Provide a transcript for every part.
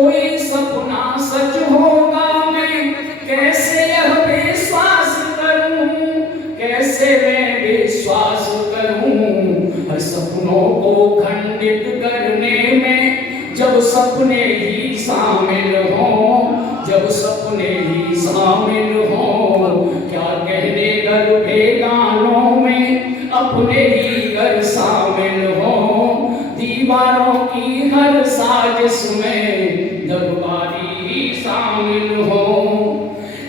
कोई सपना सच होगा मैं कैसे यह विश्वास करूं, कैसे मैं विश्वास करूं। हर सपनों को खंडित करने में जब सपने ही शामिल हों, जब सपने ही शामिल हों। क्या कहने घर बेगानों में अपने ही घर शामिल हों। दीवारों की हर साजिश में दरबारी ही शामिल हो।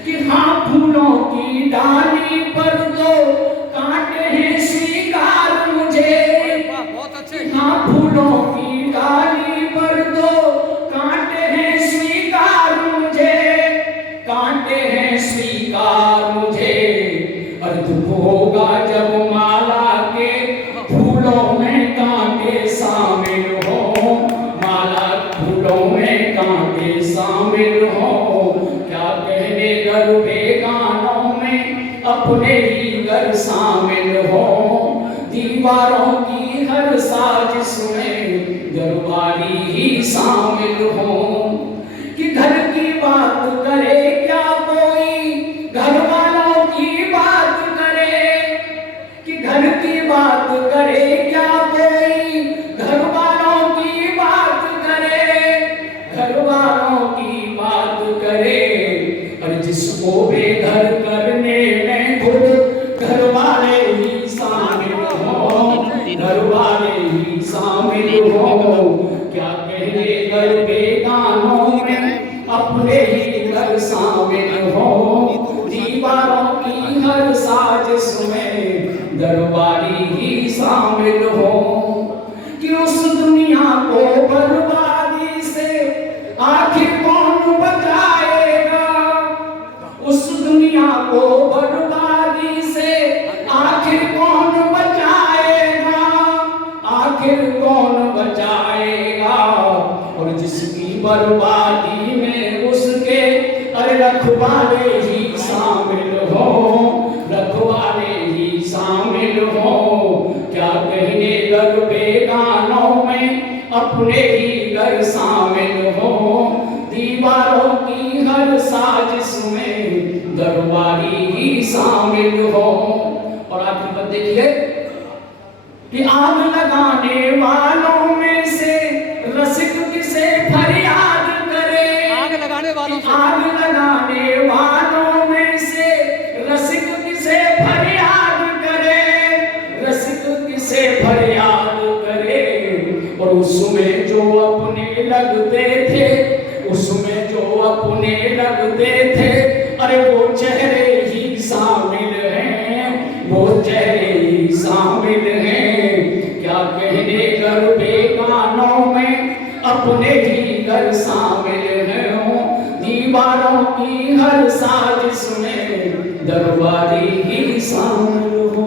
कि हाँ फूलों की डाली पर दो कांटे हैं स्वीकार मुझे। हाँ फूलों की डाली पर दो कांटे हैं स्वीकार मुझे, कांटे हैं स्वीकार मुझे। अर्थ होगा जब माला के फूलों में कांटे शामिल हो, माला फूलों में कांटे शामिल हो। क्या कहने घर बेगानों में अपने ही घर शामिल हो। दीवारों की हर साजिश में दरबारी ही शामिल हो। कि घर की बात करे क्या कोई, घर वालों की बात करे। कि घर की बात करे क्या कोई, घर वालों की बात करे, घर वालों की बात करे। और जिसको बेघर करने में खुद घर वाले ही शामिल हो, घर वाले ही शामिल हो। क्या कहने घर बेगानों में अपने ही घर शामिल हो। दीवारों की हर साजिश में दरबारी ही शामिल हो। कि उस दुनिया को बर्बादी से आखिर कौन बचाएगा, उस दुनिया को बर्बादी से आखिर कौन बचाएगा, आखिर कौन बचाएगा। और जिसकी बर्बादी में उसके अरे रखवाले ही शामिल हो, रखवाले ही शामिल हो। क्या कहने घर बेगानों में अपने ही घर शामिल हो। दीवारों की हर साजिश में दरबारी ही शामिल हो। और आखिर पर देखिए कि आग लगाने वालों में से रसिक किसे फरियाद करे। आग लगाने वालों से, आग लगाने वालों में से रसिक किसे फरियाद करे, रसिक किसे फरियाद करे। और उसमें जो अपने लगते थे, उसमें जो अपने लगते थे, अरे वो चेहरे ही शामिल हैं, वो चेहरे ही शामिल हैं। क्या कहने घर बेगानों में अपने ही घर शामिल हैं। दीवारों की हर साजिश में दरबारी ही शामिल हो।